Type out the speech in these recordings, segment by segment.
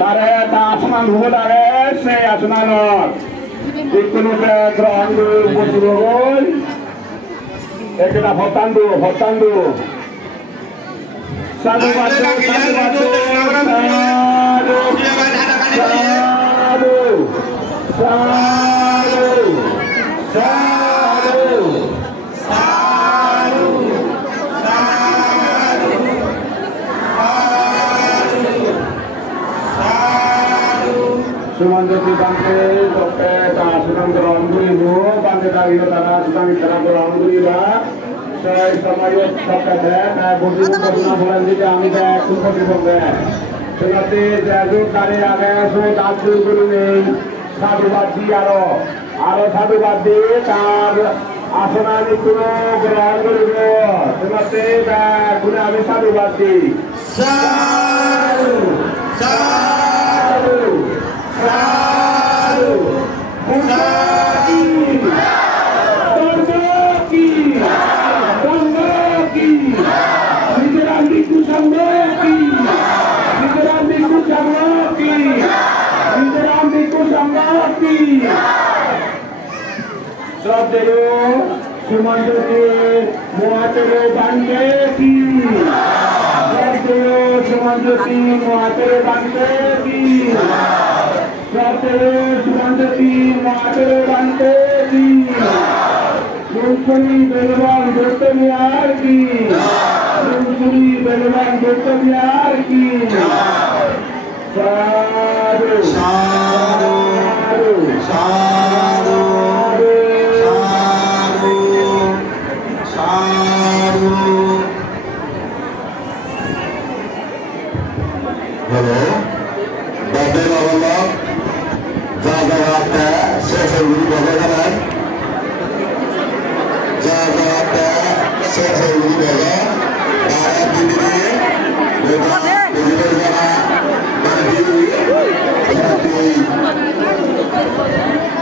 তারে তা আসমান ভূত আগে সেই আসমানত যিকোনো গ্রহণ বসিব গ'ল এটা ভতান্দু সাধু বাদু Sumandati bangke dokterasunan berangkuri bu bangke dari tanah sunan tanah berangkuri lah saya samayot dokter deh budi karena bulan ini kami deh kumpul di bangke seperti jadu kari ada saya datu guru nih satu badi aro satu badi tar asunan itu berangkuri bu seperti deh guna kami satu badi Sumandati muatere bangke ki Sumandati muatere bangke ki Sumandati muatere bangke ki Sumsuri belwan bertemiar ki Sumsuri belwan bertemiar ki Sadu Sadu Sadu Hello, Bapak Bapak, jaga waktu, saya dulu bagaimana? Jaga waktu, saya dulu bagaimana? Para diri, bagaimana? Berdiri, seperti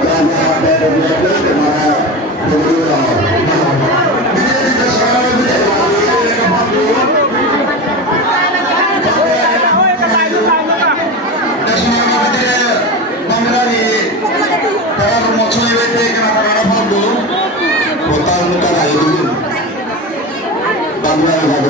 jaga bagaimana? Bangla